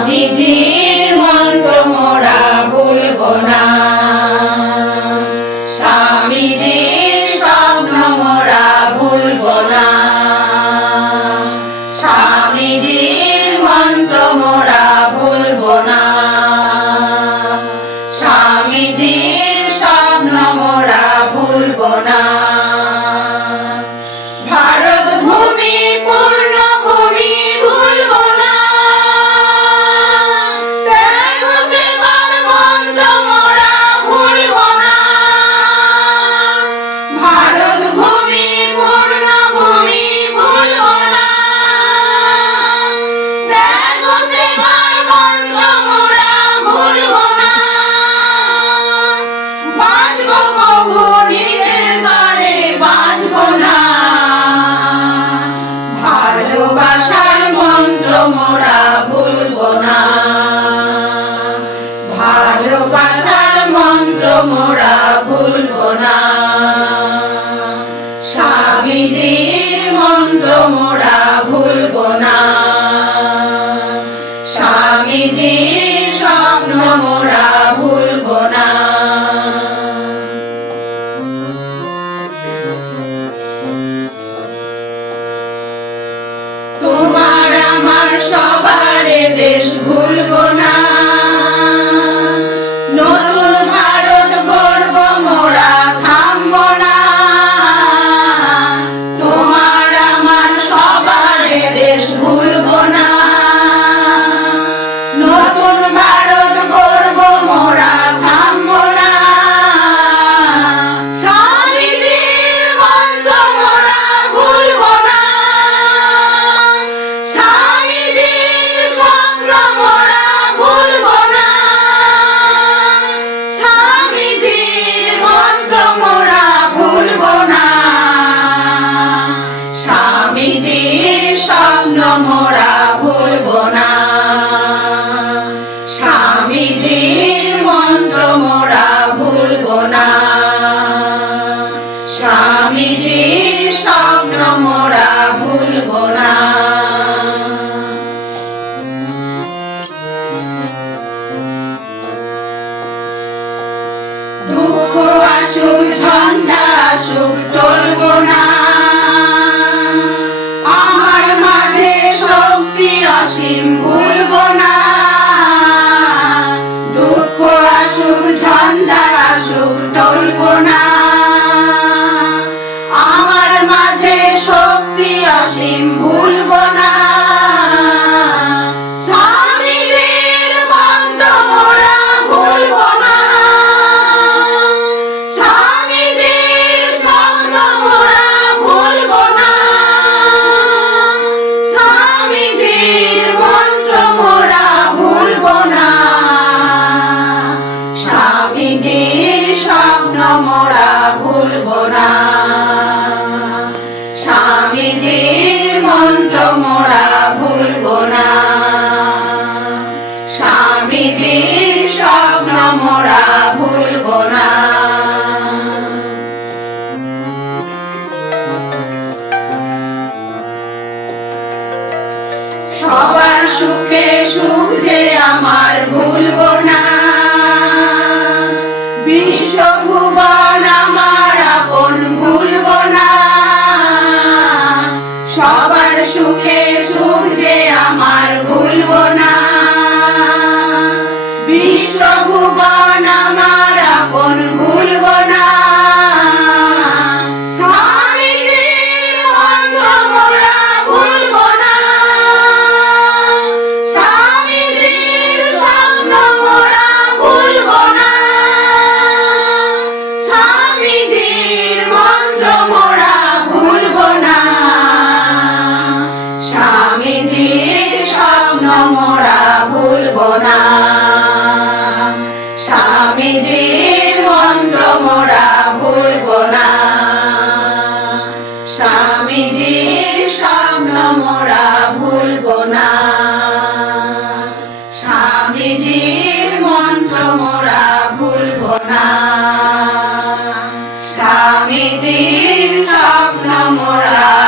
স্বামীজির মন্ত্র মোরা ভুলব না, স্বামীজির স্বপ্ন মোরা ভুলব না, স্বামীজির মন্ত্র মোরা ভুলব না, স্বামীজির স্বপ্ন মোরা ভুলব না। ভারত ভূমি পূর্ণ ভূমি ভুলব না, ত্যাগ সেবার মন্ত্র মোরা ভুলব না। ভারত ভূমি পূর্ণ ভূমি ভুলব না, ত্যাগ সেবার মন্ত্র মোরা ভুলব না। বাঁচব কবু নিজের তরে বাঁচব না, ভালোবাসার মন্ত্র মোরা ভুলব না, ভালোবাসার মন্ত্র মোরা ভুলব না। স্বামীজির মন্ত্র মোরা ভুলব না, স্বামীজির স্বপ্ন মোরা ভুলব না। তোমার আমার সবার দেশ ভুলব না, নতুন ভারত গড়ব মোরা থামব না। তোমার আমার সবার দেশ ভুলব না, নতুন ভারত গড়ব মোরা থামব না। স্বামীজির মন্ত্র মোরা ভুলব না, স্বামীজির স্বপ্ন মোরা ভুলব না, স্বামীজির মন্ত্র মোরা ভুলব না, স্বামীজির স্বপ্ন মোরা ভুলব না, স্বামীজির মন্ত্র মোরা ভুলব না, স্বামীজির স্বপ্ন মোরা ভুলব না। দুঃখ আসুক ঝঞ্ঝা আসুক টলব না, আমার মাঝে শক্তি অসীম ভুলব না। দুঃখ আসুক ঝঞ্ঝা আসুক টলব না, আমার মাঝে শক্তি অসীম ভুলব না। স্বামীজির মন্ত্র মোরা ভুলব না, স্বামীজির স্বপ্ন মোরা ভুলব না, স্বামীজির মন্ত্র মোরা ভুলব না, স্বামীজির স্বপ্ন মোরা ভুলব না, স্বামীজির মন্ত্র মোরা ভুলব না, স্বামীজির স্বপ্ন মোরা ভুলব না। সবার সুখে সুখ যে আমার ভুলব না, বিশ্বভুবন আমার আপন ভুলব না। সবার সুখে সুখ যে আমার ভুলব না, বিশ্বভুবন আমার আপন ভুলব না। স্বামীজির মন্ত্র মোরা ভুলব না, স্বামীজির স্বপ্ন মোরা ভুলব না, স্বামীজির মন্ত্র মোরা ভুলব না, স্বামীজির স্বপ্ন মোরা ভুলব না, স্বামীজির মন্ত্র মোরা ভুলব না, স্বামীজির স্বপ্ন মোরা ভুলব না, স্বামীজির মন্ত্র মোরা ভুলব না, স্বামীজির স্বপ্ন মোরা